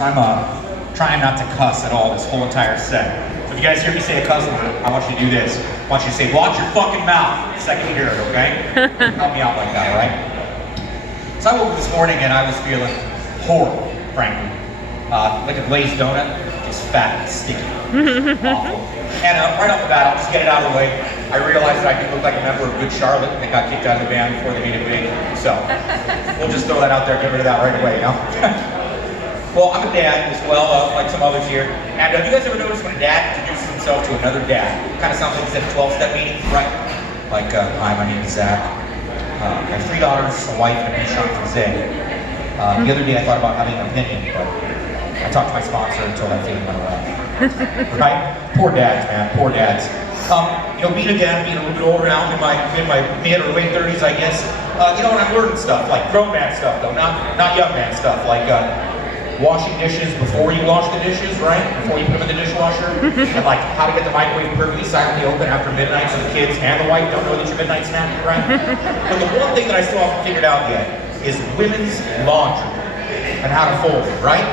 So I'm trying not to cuss at all this whole entire set. So if you guys hear me say a cuss word, I want you to do this. I want you to say, watch your fucking mouth the second you hear it, okay? Help me out like that, all right? So I woke up this morning and I was feeling horrible, frankly. Like a glazed donut, just fat and sticky. Awful. And right off the bat, I'll just get it out of the way. I realized that I could look like a member of Good Charlotte that got kicked out of the band before they made it big. So we'll just throw that out there, get rid of that right away, you know? Well, I'm a dad as well, like some others here. And have you guys ever noticed when a dad introduces himself to another dad? It kind of sounds like he's at a 12-step meeting, right? Like, hi, my name is Zach. I have 3 daughters, a wife, and a bee shark from Zay. The other day I thought about having an opinion, but I talked to my sponsor until that feeling went away. Right? Poor dads, man, poor dads. You know, being a dad, being a little bit older now, in my mid or late 30s, I guess. You know, and I'm learning stuff, like grown man stuff, though, not young man stuff, like washing dishes before you wash the dishes, right? Before you put them in the dishwasher, and like how to get the microwave perfectly silently open after midnight so the kids and the wife don't know that you're midnight snacking, right? But the one thing that I still haven't figured out yet is women's laundry and how to fold it, right?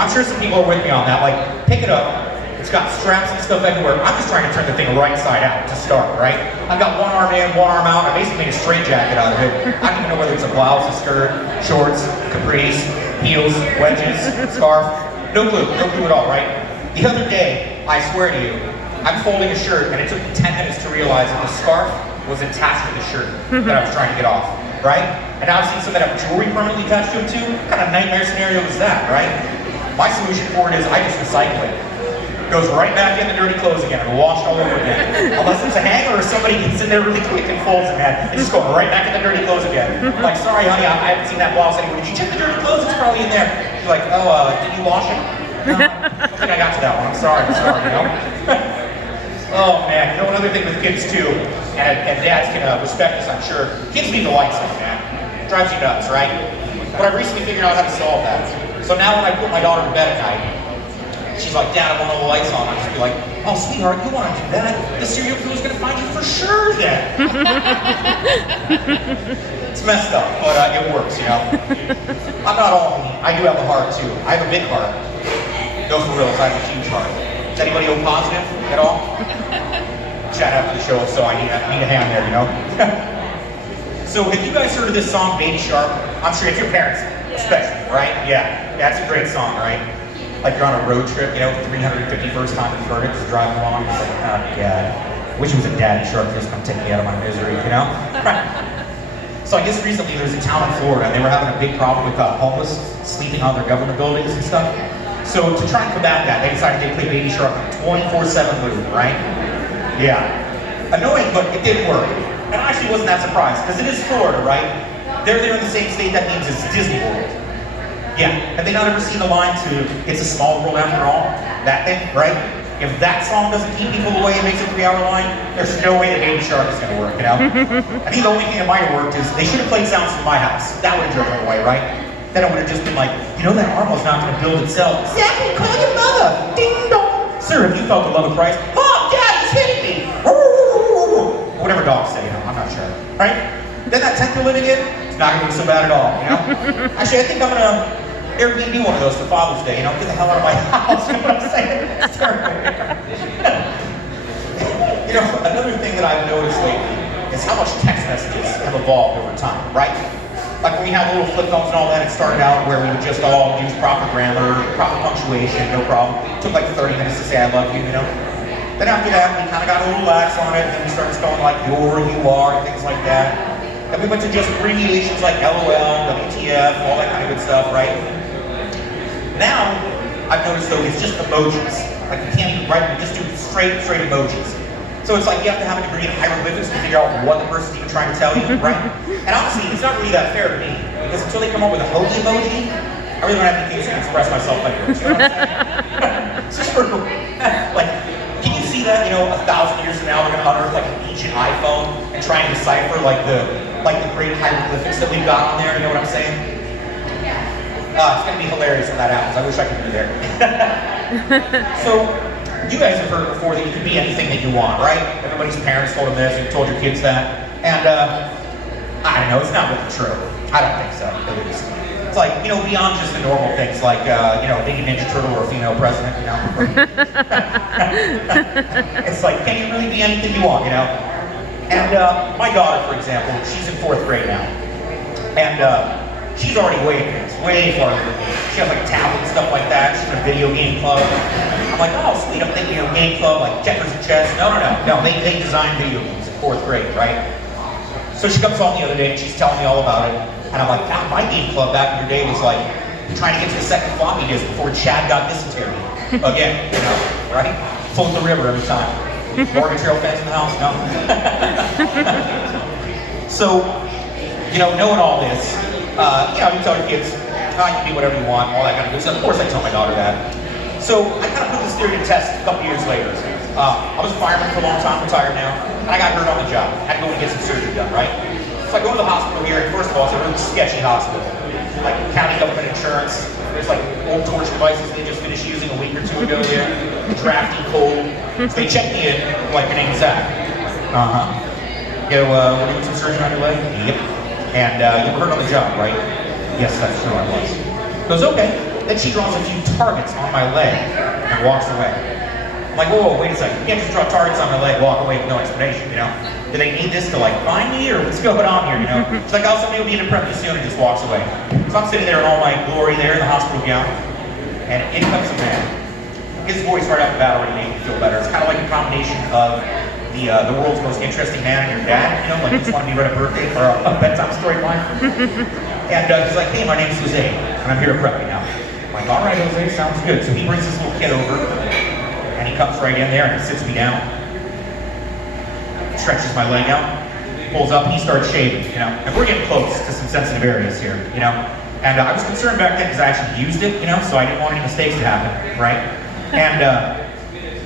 I'm sure some people are with me on that. Like, pick it up. It's got straps and stuff everywhere. I'm just trying to turn the thing right side out to start, right? I've got one arm in, one arm out. I basically made a straight jacket out of it. I don't even know whether it's a blouse, a skirt, shorts, capris, heels, wedges, scarf. No clue at all, right? The other day, I swear to you, I'm folding a shirt and it took me 10 minutes to realize that the scarf was attached to the shirt that I was trying to get off, right? And now I've seen some that have jewelry permanently attached to them too. What kind of nightmare scenario is that, right? My solution for it is I just recycle it. It goes right back in the dirty clothes again and washed all over again. Unless it's a hanger or somebody gets in there really quick and folds it, man. It's just going right back in the dirty clothes again. Like, sorry honey, I haven't seen that blouse anywhere. Did you check the dirty clothes? It's probably in there. She's like, oh, did you wash it? No, I don't think I got to that one. I'm sorry, you know? Oh man, you know another thing with kids too, and dads can respect this, I'm sure. Kids need the lights on, man. It drives you nuts, right? But I've recently figured out how to solve that. So now when I put my daughter to bed at night, she's like, Dad, I want all the lights on. I just be like, oh, sweetheart, you want to do that? The serial killer's going to find you for sure then. It's messed up, but it works, you know? I'm not all me. I do have a heart, too. I have a big heart. No, for real, I have a huge heart. Is anybody O positive at all? Chat after the show, so I need a hand there, you know? So have you guys heard of this song, Baby Shark? I'm sure if your parents, especially, right? Yeah, that's a great song, right? Like you're on a road trip, you know, 351st time you've heard it, just driving along, it's like, oh God, wish it was a daddy shark just come take me out of my misery, you know? Right. So I guess recently there was a town in Florida and they were having a big problem with homeless sleeping on their government buildings and stuff. So to try and combat that, they decided to play Baby Shark 24/7 loop, right? Yeah. Annoying, but it did work. And I actually wasn't that surprised, because it is Florida, right? They're there in the same state that means it's Disney World. Yeah, have they not ever seen the line to It's a Small World After All? That thing, right? If that song doesn't keep people away and makes a 3-hour line, there's no way that Baby Shark is going to work, you know? I think the only thing that might have worked is they should have played sounds from my house. That would have driven them away, right? Then it would have just been like, you know that Armo's not going to build itself. Exactly, call your mother. Ding dong. Sir, have you felt the love of Christ? Mom, Dad, he's hitting me. Whatever dogs say, you know, I'm not sure, right? Then that tent you're living in, it's not gonna be so bad at all, you know? Actually, I think I'm gonna Airbnb one of those for Father's Day, you know? Get the hell out of my house, you know what I'm saying? It's terrible. You know, another thing that I've noticed lately is how much text messages have evolved over time, right? Like when we had little flip phones and all that, it started out where we would just all use proper grammar, proper punctuation, no problem. It took like 30 minutes to say I love you, you know? Then after that, we kind of got a little lax on it, and then we started spelling like your, you are, and things like that. Then we went to just abbreviations like LOL, WTF, all that kind of good stuff, right? Now, I've noticed though, it's just emojis. Like you can't even write them, you just do straight emojis. So it's like you have to have a degree in hieroglyphics to figure out what the person's even trying to tell you, right? And honestly, it's not really that fair to me, because until they come up with a hoagie emoji, I really don't have anything to express myself like this. You know what I'm saying? It's just for, like, can you see that, you know, 1,000 years from now, we're going to unearth like an ancient iPhone and try and decipher like the great hieroglyphics that we've got on there, you know what I'm saying? It's going to be hilarious when that happens. I wish I could be there. So, you guys have heard before that you can be anything that you want, right? Everybody's parents told them this, you told your kids that. And, I don't know, it's not really true. I don't think so, at least. It's like, you know, beyond just the normal things like, you know, being a Ninja Turtle or a female president, you know. It's like, can you really be anything you want, you know? And my daughter, for example, she's in 4th grade now. And she's already way advanced, way farther than me. She has like a tablet and stuff like that. She's in a video game club. I'm like, oh, sweet, I'm thinking, you know, game club, like checkers and chess. No, they design video games in 4th grade, right? So she comes home the other day and she's telling me all about it. And I'm like, God, my game club back in your day was like trying to get to the second floppy disk before Chad got dysentery. Again, you know, right? Float the river every time. Oregon Trail fans in the house? No. So, you know, knowing all this, you know, you tell your kids, oh, you can do whatever you want, all that kind of good stuff. Of course I tell my daughter that. So I kind of put this theory to test a couple years later. I was a fireman for a long time, retired now, and I got hurt on the job. I had to go and get some surgery done, right? So I go to the hospital here, and first of all, it's a really sketchy hospital. Like county government insurance, there's like old torch devices they just finished using a week or 2 ago there. Drafty, cold. So they checked me in, like, your name's Zach. You know, we're doing some surgery on your leg? Yep. And you were hurt on the job, right? Yes, that's true, I was. Goes, okay. Then she draws a few targets on my leg and walks away. I'm like, whoa, wait a second. You can't just draw targets on my leg, walk away with no explanation, you know? Do they need this to like find me or what's going on here, you know? She's like, oh, somebody will be in to prep you soon, and just walks away. So I'm sitting there in all my glory there in the hospital gown, and in comes a man. His voice right off the bat already made me feel better. It's kind of like a combination of the world's most interesting man and your dad, you know, like just wanted me to write a birthday or a bedtime story line. And he's like, hey, my name's Jose, and I'm here to prep you now. I'm like, all right, Jose, sounds good. So he brings this little kid over, and he comes right in there and he sits me down, stretches my leg out, pulls up, and he starts shaving, you know. And we're getting close to some sensitive areas here, you know. And I was concerned back then because I actually used it, you know, so I didn't want any mistakes to happen, right? And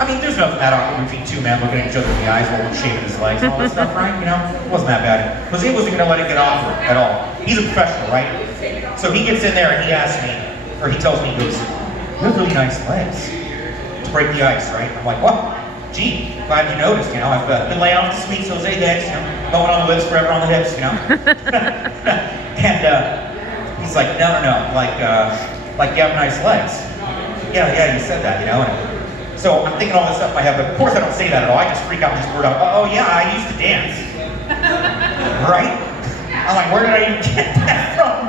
I mean, there's nothing that awkward between two men looking at each other in the eyes while one shaving his legs and all that stuff, right? You know, it wasn't that bad. Jose wasn't going to let it get awkward at all. He's a professional, right? So he gets in there and he asks me, or he tells me, he goes, you have really nice legs to break the ice, right? I'm like, well, gee, glad you noticed, you know. I've been laying off the sweet Jose days, you know, going on the lips, forever on the hips, you know. And he's like, no, like you have nice legs. Yeah, you said that, you know. And so I'm thinking all this stuff in my head, but of course I don't say that at all. I just freak out and just blurt out, oh yeah, I used to dance. Right? I'm like, where did I even get that from?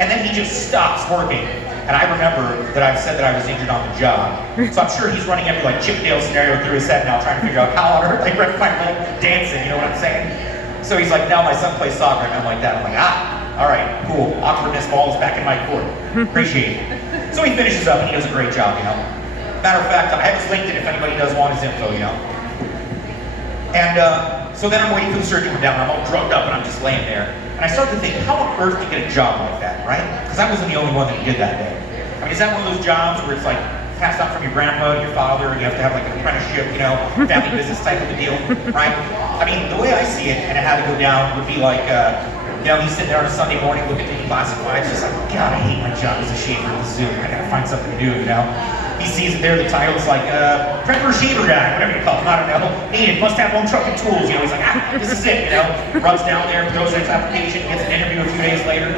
And then he just stops working. And I remember that I've said that I was injured on the job. So I'm sure he's running every like Chippendale scenario through his head now, trying to figure out how on earth I wrecked my leg dancing, you know what I'm saying? So he's like, now my son plays soccer, and I'm like that. I'm like, all right, cool. Awkwardness ball is back in my court. Appreciate it. So he finishes up and he does a great job, you know. Matter of fact, I have his LinkedIn if anybody does want his info, you know. And so then I'm waiting for the surgery to come down, and I'm all drugged up, and I'm just laying there. And I start to think, how on earth do you get a job like that, right? Because I wasn't the only one that did that day. I mean, is that one of those jobs where it's like passed on from your grandpa to your father, and you have to have like an apprenticeship, you know, family business type of a deal, right? I mean, the way I see it, and it had to go down, would be like, you know, he's sitting there on a Sunday morning looking at the classifieds, just like, God, I hate my job as a shaver at the zoo. I gotta find something to do, you know? He sees it there, the title's like, prepper shaver guy, whatever you call him, I don't know. Needed, must have one truck and tools, you know? He's like, this is it, you know? Runs down there, throws in his application, gets an interview a few days later.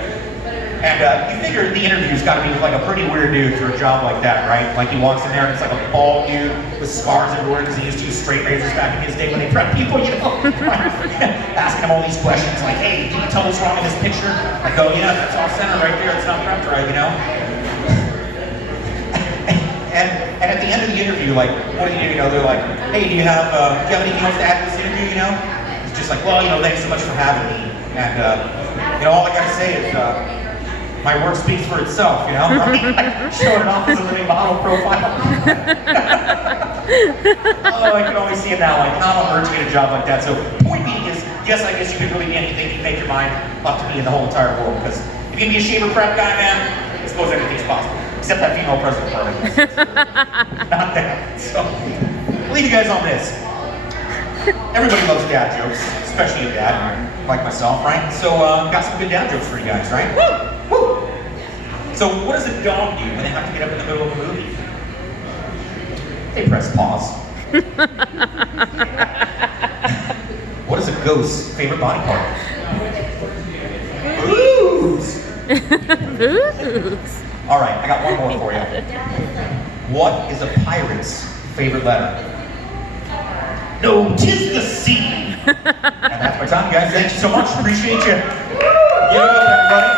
And you figure the interview's gotta be with like a pretty weird dude for a job like that, right? Like he walks in there and it's like a bald dude with scars everywhere because he used to use straight razors back in his day when they prepped people, you know? Asking him all these questions like, hey, can you tell what's wrong in this picture? I go, yeah, that's off center right there, it's not prepped right, you know? And at the end of the interview, like, what do? You know, they're like, hey, do you have anything else to add to this interview, you know? It's just like, well, you know, thanks so much for having me. And, you know, all I gotta say is, my work speaks for itself, you know? Like, showing it off as a living model profile. Oh, I can always see it now, like, how on earth to get a job like that. So, point being is, yes, I guess you could really be anything you make your mind up to be in the whole entire world. Because if you can be a shaver prep guy, man, I suppose anything's possible. Except that female president part, I guess. Not that. So, I'll leave you guys on this. Everybody loves dad jokes, especially a dad, like myself, right? So, got some good dad jokes for you guys, right? Woo! Woo! So, what does a dog do when they have to get up in the middle of a movie? They press pause. What is a ghost's favorite body part? Boobs! Boots. All right, I got one more for you. What is a pirate's favorite letter? No, 'tis the C. And that's my time, guys. Thank you so much. Appreciate you. Give it up, everybody.